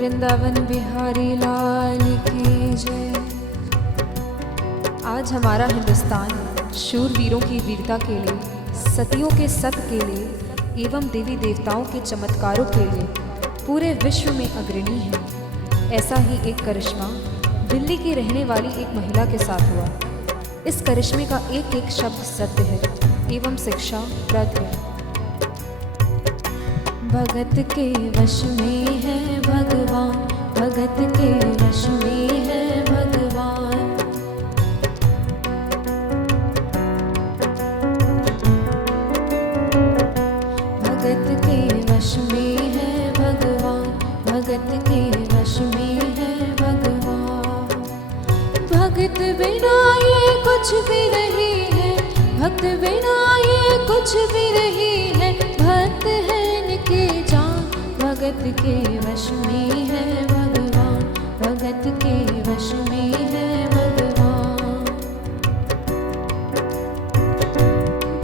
वृंदावन बिहारी लाल की जय। आज हमारा हिंदुस्तान शूरवीरों की वीरता के लिए, सतियों के सत के लिए एवं देवी देवताओं के चमत्कारों के लिए पूरे विश्व में अग्रणी है। ऐसा ही एक करिश्मा दिल्ली की रहने वाली एक महिला के साथ हुआ। इस करिश्मे का एक एक शब्द सत्य है एवं शिक्षा प्रद है। भगत के वश में है भगवान, भगत के वश में है भगवान। भगत के वश में है भगवान, भगत के वश में है भगवान। भगत बिना ये कुछ भी नहीं है, भक्त बिना ये कुछ भी नहीं है। भक्त है इनके जान, भगत के वश में है भगवान, भगत के वश में है भगवान।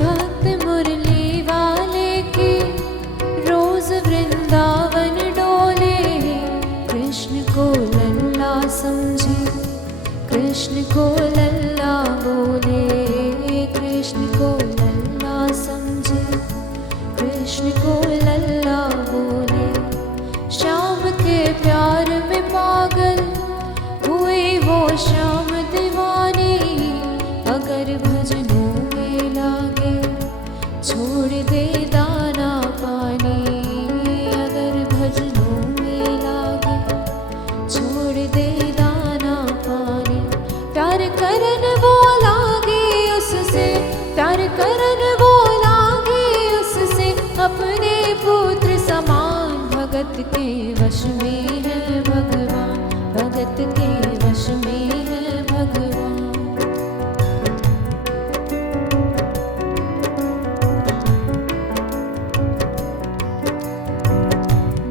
भक्त मुरली वाले के रोज वृंदावन डोले, कृष्ण को लल्ला समझे, कृष्ण को लल्ला बोले, कृष्ण को लल्ला समझे, कृष्ण को लल्ला बोले। श्याम के प्यार में पागल हुई वो श्याम दीवानी, अगर भजनों में लागे छोड़ दे दाना पानी, अगर भजनों में लागे छोड़ दे दाना पानी। प्यार करन वो लागे उससे, प्यार करन वो लागे उससे, अपने पुत्र समान। भगत के वश में है भगवान, भगत के वश में है भगवान।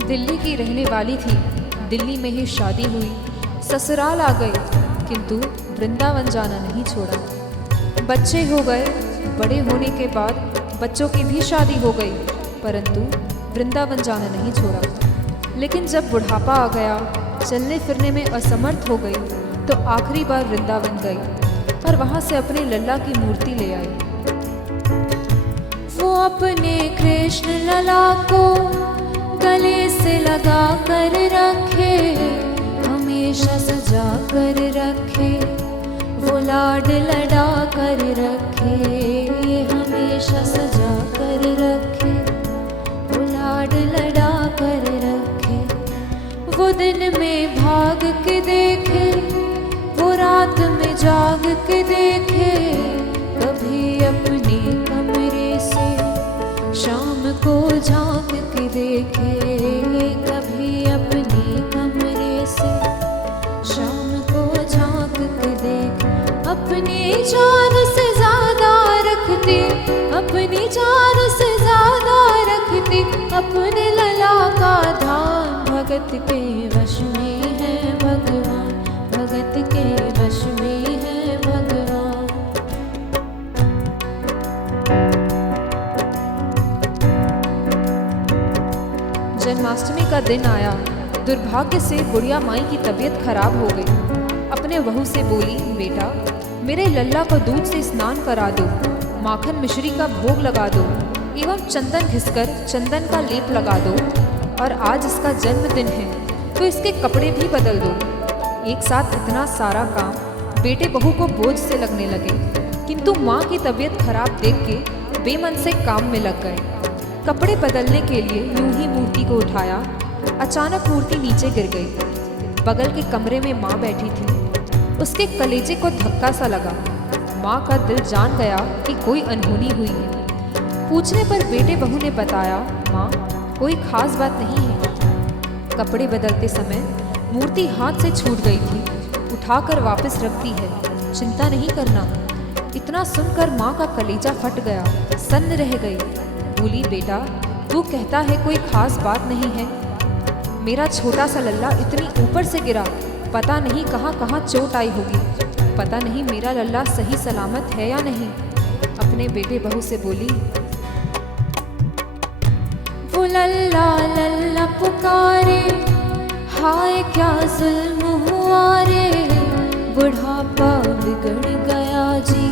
दिल्ली की रहने वाली थी, दिल्ली में ही शादी हुई, ससुराल आ गई, किंतु वृंदावन जाना नहीं छोड़ा। बच्चे हो गए, बड़े होने के बाद बच्चों की भी शादी हो गई, परंतु वृंदावन जाना नहीं छोड़ा। लेकिन जब बुढ़ापा आ गया, चलने फिरने में असमर्थ हो गई, तो आखिरी बार वृंदावन गई और वहां से अपने लल्ला की मूर्ति ले आई। वो अपने कृष्ण लला को गले से लगा कर रखे, हमेशा सजा कर रखे, वो लाड लड़ा कर रखे, हमेशा सजा कर रखे, वो लाड लड़ा कर रखे। वो दिन में भाग के देखे, वो रात में जाग के देखे, कभी अपने कमरे से शाम को झांक के देखे, कभी अपने कमरे से शाम को झांक के देखे। अपनी जान से ज्यादा रखती, अपनी जान से ज्यादा रखती, अपने लला का ध्यान। भगत के वश में है भगवान, भगत के वश में है भगवान। जन्माष्टमी का दिन आया। दुर्भाग्य से बुढ़िया माई की तबीयत खराब हो गई। अपने बहू से बोली, बेटा मेरे लल्ला को दूध से स्नान करा दो, माखन मिश्री का भोग लगा दो एवं चंदन घिसकर चंदन का लेप लगा दो, और आज इसका जन्मदिन है तो इसके कपड़े भी बदल दो। एक साथ इतना सारा काम बेटे बहू को बोझ से लगने लगे, किंतु माँ की तबीयत खराब देख के बेमन से काम में लग गए। कपड़े बदलने के लिए यूं ही मूर्ति को उठाया, अचानक मूर्ति नीचे गिर गई। बगल के कमरे में माँ बैठी थी, उसके कलेजे को धक्का सा लगा। माँ का दिल जान गया कि कोई अनहोनी हुई है। पूछने पर बेटे बहू ने बताया, माँ कोई खास बात नहीं है। कपड़े बदलते समय मूर्ति हाथ से छूट गई थी, उठाकर वापस रख दी है, चिंता नहीं करना। इतना सुनकर माँ का कलेजा फट गया, सन्न रह गई। बोली, बेटा तू कहता है कोई खास बात नहीं है, मेरा छोटा सा लल्ला इतनी ऊपर से गिरा, पता नहीं कहाँ कहाँ चोट आई होगी, पता नहीं मेरा लल्ला सही सलामत है या नहीं। अपने बेटे बहू से बोली, वो लल्ला लल्ला पुकारे, हाय क्या जुल्म हुआ रे, बुढ़ापा बिगड़ गया जी,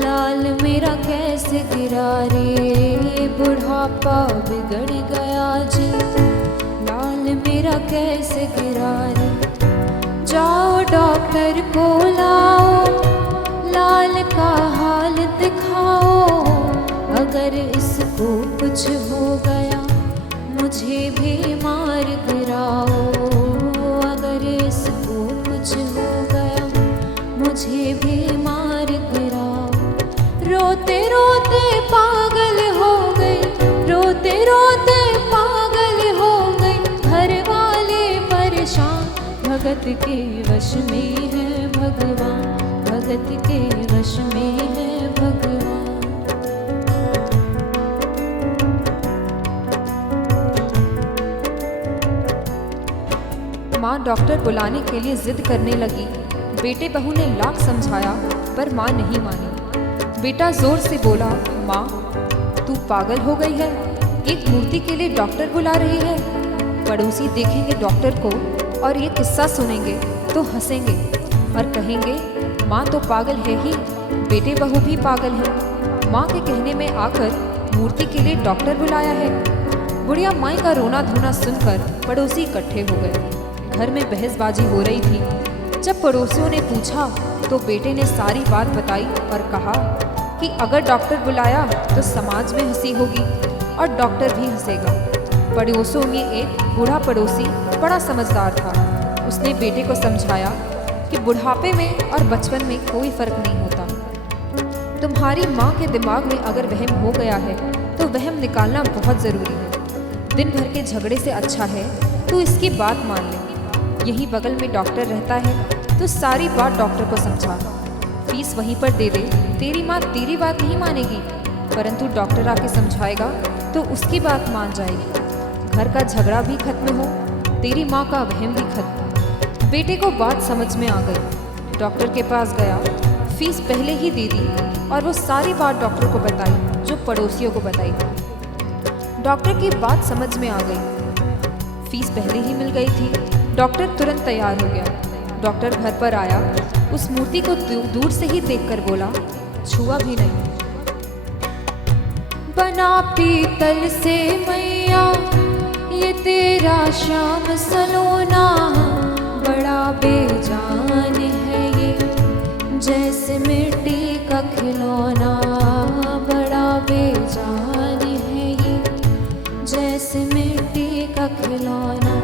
लाल मेरा कैसे गिरा रे, बुढ़ापा बिगड़ गया जी, लाल मेरा कैसे गिरा रे। जाओ डॉक्टर को लाओ, लाल का हाल दिखाओ, अगर इसको कुछ हो गया मुझे भी मार गिराओ, अगर इसको कुछ हो गया मुझे भी मार गिराओ। रोते रोते पागल हो गई, रोते रोते पागल हो गई, घर वाले परेशान, भगत के वश में है भगवान, भगत के वश में है भगवान। माँ डॉक्टर बुलाने के लिए जिद करने लगी। बेटे बहू ने लाख समझाया पर माँ नहीं मानी। बेटा जोर से बोला, माँ तू पागल हो गई है, एक मूर्ति के लिए डॉक्टर बुला रही है। पड़ोसी देखेंगे डॉक्टर को और ये किस्सा सुनेंगे तो हंसेंगे और कहेंगे माँ तो पागल है ही, बेटे बहू भी पागल है। माँ के कहने में आकर मूर्ति के लिए डॉक्टर बुलाया है। बुढ़िया माई का रोना धोना सुनकर पड़ोसी इकट्ठे हो गए। घर में बहसबाजी हो रही थी। जब पड़ोसियों ने पूछा तो बेटे ने सारी बात बताई और कहा कि अगर डॉक्टर बुलाया तो समाज में हंसी होगी और डॉक्टर भी हंसेगा। पड़ोसियों में एक बूढ़ा पड़ोसी बड़ा समझदार था। उसने बेटे को समझाया कि बुढ़ापे में और बचपन में कोई फर्क नहीं होता। तुम्हारी माँ के दिमाग में अगर वहम हो गया है तो वहम निकालना बहुत ज़रूरी है। दिन भर के झगड़े से अच्छा है तू इसकी बात मान ले। यहीं बगल में डॉक्टर रहता है तो सारी बात डॉक्टर को समझा। फीस वहीं पर दे दे, तेरी माँ तेरी बात नहीं मानेगी, परंतु डॉक्टर आके समझाएगा तो उसकी बात मान जाएगी। घर का झगड़ा भी खत्म हो, तेरी माँ का वहम भी खत्म। बेटे को बात समझ में आ गई। डॉक्टर के पास गया, फीस पहले ही दे दी और वो सारी बात डॉक्टर को बताई जो पड़ोसियों को बताई। डॉक्टर की बात समझ में आ गई, फीस पहले ही मिल गई थी। डॉक्टर तुरंत तैयार हो गया। डॉक्टर घर पर आया, उस मूर्ति को दूर से ही देखकर बोला, छुआ भी नहीं। बना पीतल से मैया ये तेरा श्याम सलोना, बड़ा बेजान है ये जैसे मिट्टी का खिलौना, बड़ा बेजान है ये जैसे मिट्टी का खिलौना।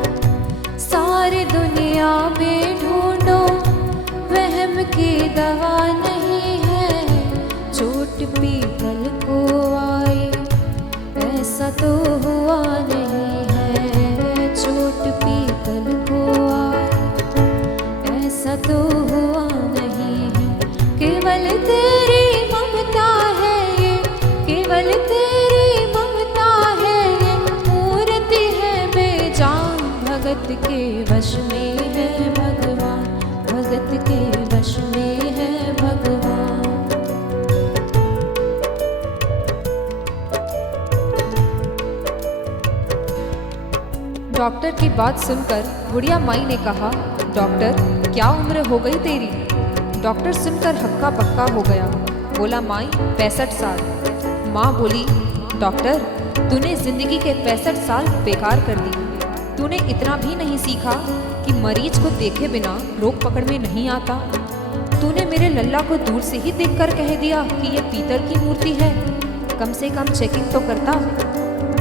सारी दुनिया में ढूंढो वहम की दवा नहीं है, चोट पीतल को आई ऐसा तो हुआ नहीं है, चोट पीतल को आई ऐसा तो हुआ नहीं है। केवल तेरी ममता है ये, केवल तेरी ममता है ये, मूर्ति है बेजान, भगत के वश में है भगवान, भगत के वश में है भगवान। डॉक्टर की बात सुनकर बुढ़िया माई ने कहा, डॉक्टर क्या उम्र हो गई तेरी? डॉक्टर सुनकर हक्का बक्का हो गया। बोला, माई 65 साल। माँ बोली, डॉक्टर तूने जिंदगी के 65 साल बेकार कर दी। तूने इतना भी नहीं सीखा कि मरीज को देखे बिना रोग पकड़ में नहीं आता। तूने मेरे लल्ला को दूर से ही देखकर कह दिया कि ये पीतल की मूर्ति है। कम से कम चेकिंग तो करता।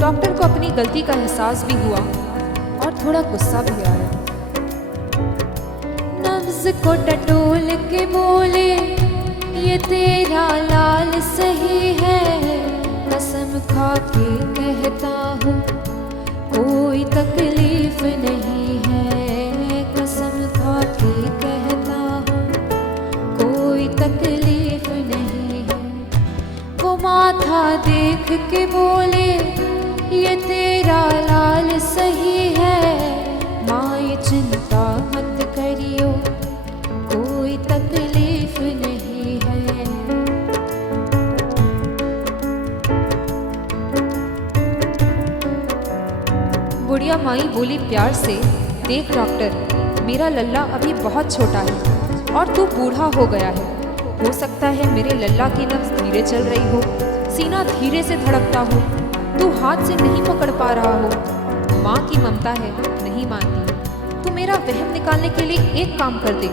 डॉक्टर को अपनी गलती का एहसास भी हुआ और थोड़ा गुस्सा भी आया। नब्ज को टटोल के बोले, ये तेरा लाल सही है, कसम खा के कहता हूँ कोई तकलीफ नहीं है, कसम खा के कहता हूँ कोई तकलीफ नहीं है। वो माथा देख के बोले, ये तेरा लाल सही है, माँ ये चिंता मत करियो कोई तकलीफ नहीं है। बुढ़िया माई बोली प्यार से, देख डॉक्टर, मेरा लल्ला अभी बहुत छोटा है और तू बूढ़ा हो गया है। हो सकता है मेरे लल्ला की नब्ज धीरे चल रही हो, सीना धीरे से धड़कता हो, तू हाथ से नहीं पकड़ पा रहा हो। माँ की ममता है, नहीं मानती। तू मेरा वहम निकालने के लिए एक काम कर दे।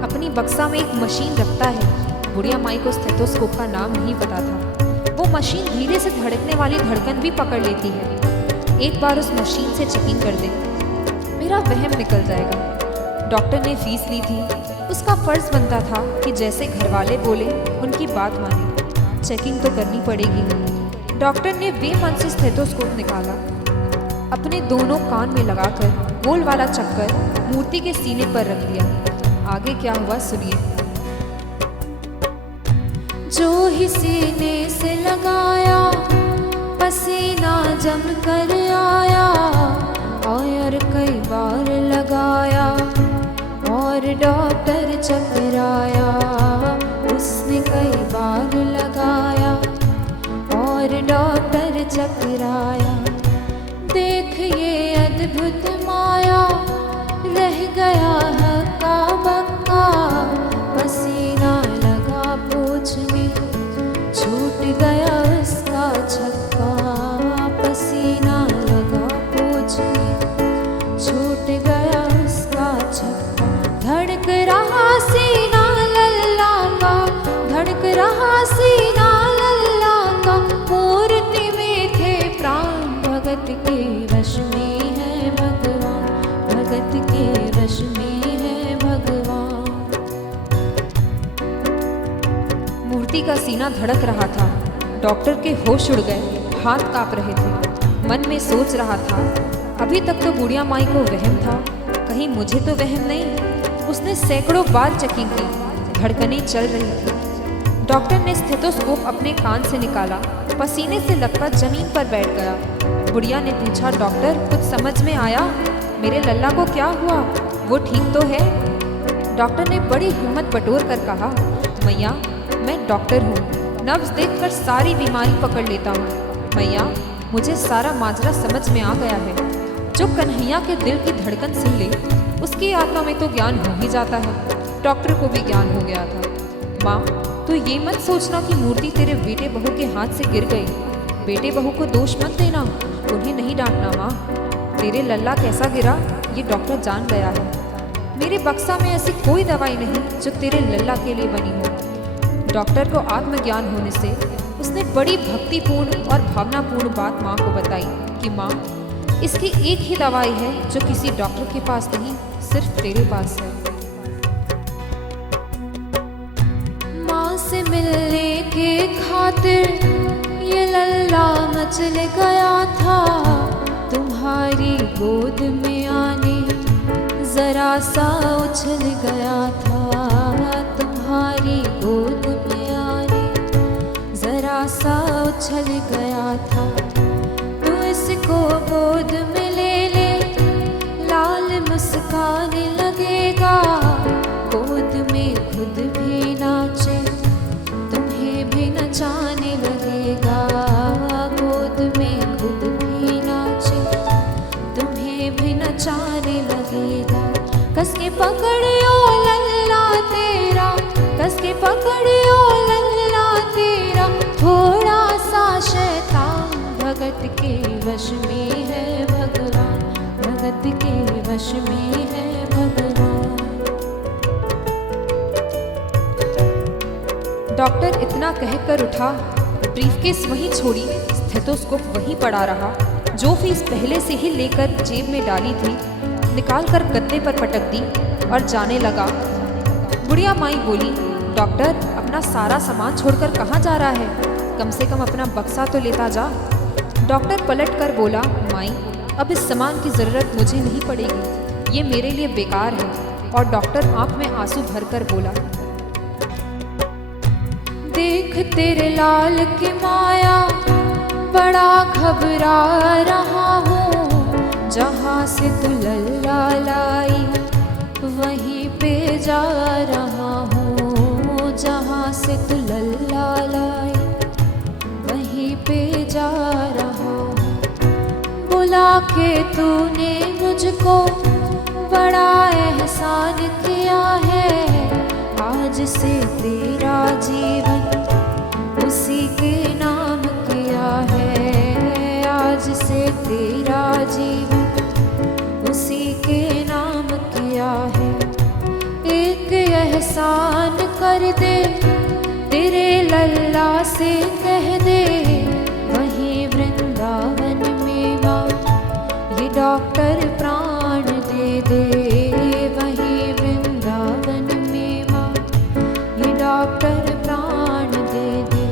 अपनी बक्सा में एक मशीन रखता है। बुढ़िया माई को स्टेथोस्कोप का नाम नहीं पता था। वो मशीन धीरे से धड़कने वाली धड़कन भी पकड़ लेती है। एक बार उस मशीन से चेकिंग कर दे, मेरा वहम निकल जाएगा। डॉक्टर ने फीस ली थी, उसका फर्ज बनता था कि जैसे घरवाले बोले उनकी बात माने। चेकिंग तो करनी पड़ेगी। डॉक्टर ने बेमन से स्टेथोस्कोप निकाला, अपने दोनों कान में लगाकर गोल वाला चक्कर मूर्ति के सीने पर रख दिया। आगे क्या हुआ सुनिए। जो ही सीने से लगाया, पसीना जम कर आया, और कई बार लगाया और डॉक्टर चकराया। उसने कई बार लगाया और डॉक्टर चकराया। देख ये अद्भुत माया, रह गया हक्का बक्का। पसीना लगा पूछ में, छूट गया उसका छक्का। पसीना लगा पूछ में, छूट गया उसका छक्का। धड़क रहा सीना लल्ला का, धड़क रहा सीना लल्ला का। मूर्ति में थे प्राण, भगत के वश में है भगवान, भगत के वश में है भगवान। मूर्ति का सीना धड़क रहा था। डॉक्टर के होश उड़ गए, हाथ कांप रहे थे। मन में सोच रहा था, अभी तक तो बुढ़िया माई को वहम था, कहीं मुझे तो वहम नहीं। उसने सैकड़ों बार चेकिंग की, धड़कनें चल रही थी। डॉक्टर ने स्टेथोस्कोप अपने कान से निकाला, पसीने से लथपथ जमीन पर बैठ गया। बुढ़िया ने पूछा, डॉक्टर कुछ समझ में आया? मेरे लल्ला को क्या हुआ? वो ठीक तो है? डॉक्टर ने बड़ी हिम्मत बटोर कर कहा, मैया मैं डॉक्टर हूँ, नब्ज देखकर सारी बीमारी पकड़ लेता हूँ। मैया मुझे सारा माजरा समझ में आ गया है। जो कन्हैया के दिल की धड़कन सुन ले, उसकी आत्मा में तो ज्ञान हो ही जाता है। डॉक्टर को भी ज्ञान हो गया था। माँ तू ये मत सोचना कि मूर्ति तेरे बेटे बहू के हाथ से गिर गई। बेटे बहू को दोष मत देना, उन्हें नहीं डांटना। माँ तेरे लल्ला कैसा गिरा ये डॉक्टर जान गया है। मेरे बक्सा में ऐसी कोई दवाई नहीं जो तेरे लल्ला के लिए बनी हो। डॉक्टर को आत्मज्ञान होने से उसने बड़ी भक्तिपूर्ण और भावनापूर्ण बात माँ को बताई कि माँ इसकी एक ही दवाई है जो किसी डॉक्टर के पास नहीं, सिर्फ तेरे पास है। माँ से मिलने के खातिर ये लल्ला मचल गया था। तुम्हारी गोद में आने जरा सा उछल गया था। तुम्हारी गोद में आने जरा सा उछल गया था। तू इसको गोद में ले ले, लाल मुस्काने लगेगा। गोद में खुद भी नाचे, तुम्हें भी नचाने लगेगा। गोद में खुद भी नाचे, तुम्हें भी नचाने लगेगा। कस के पकड़ियो लल्ला तेरा, कस के पकड़ियो लल्ला तेरा। थोड़ा सा शैतान भगत के वश में है भगवान, भगत के वश में है भगवान। डॉक्टर इतना कहकर उठा, ब्रीफकेस वहीं छोड़ी, स्टेथोस्कोप वहीं पड़ा रहा। जो फीस पहले से ही लेकर जेब में डाली थी, निकालकर गद्दे पर पटक दी और जाने लगा। बुढ़िया माई बोली, डॉक्टर अपना सारा सामान छोड़कर कहाँ जा रहा है? कम से कम अपना बक्सा तो लेता जा। डॉक्टर पलट कर बोला, माई अब इस सामान की ज़रूरत मुझे नहीं पड़ेगी, ये मेरे लिए बेकार है। और डॉक्टर आंख में आंसू भरकर बोला, देख तेरे लाल की माया, बड़ा घबरा रहा हूँ। जहाँ से तू लल्ला लाई वहीं पे जा रहा हूँ। जहाँ से तू लल्ला लाई वहीं पे जा रहा हूँ। बुला के तूने मुझको बड़ा एहसान किया है, आज से तेरा जीवन उसी के नाम किया है, आज से तेरा जीवन उसी के नाम किया है। एक एहसान कर दे तेरे लल्ला से कह दे, वहीं वृंदावन में माँ ये डॉक्टर प्राण दे दे, वहीं वृंदावन में माँ ये डॉक्टर प्राण दे दे।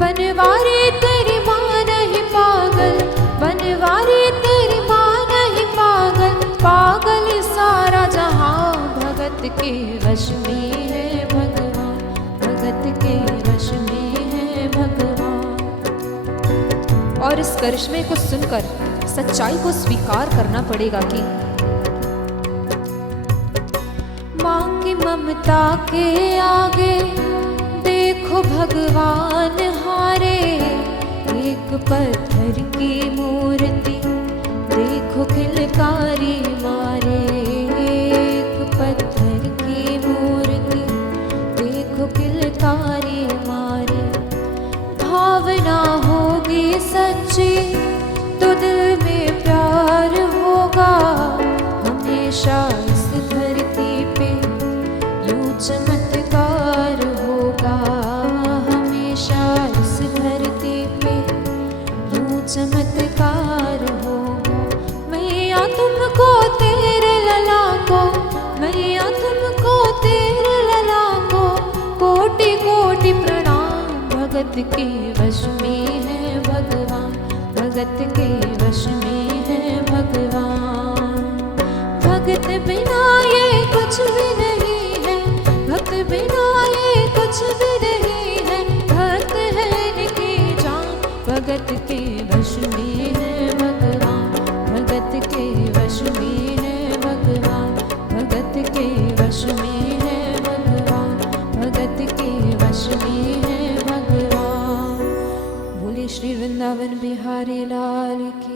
बनवारी तेरी माँ नहीं पागल, बनवारी तेरी माँ नहीं पागल, पागल सारा जहां भगत के वश में है भगवान, भगत के वश में है भगवान। और इस करिश्मे को सुनकर सच्चाई को स्वीकार करना पड़ेगा कि माँ की ममता के आगे देखो भगवान हारे, एक पत्थर की मूर्ति देखो खिलकारी मारे, एक पत्थर की मूर्ति देखो खिलकारी मारे। भावना होगी सच्ची तो दिल में प्यार होगा, हमेशा इस धरती पे यूं चमत्कार होगा, हमेशा इस धरती पे यूं चमत्कार होगा। मैया तुमको तेरे लला को, मैया तुमको तेरे लला को कोटि कोटि प्रणाम। भगत के वश में है भगवान, भगत के वश में है भगवान। भगत बिना ये कुछ भी नहीं है, भक्त बिना ये कुछ भी नहीं है, भक्त है इनकी जान। भगत के वश में है भगवान, भगत के वश में है भगवान, भगत के वश में है भगवान, भगत के वश में है भगवान। बोले श्री वृंदावन बिहारी लाल की।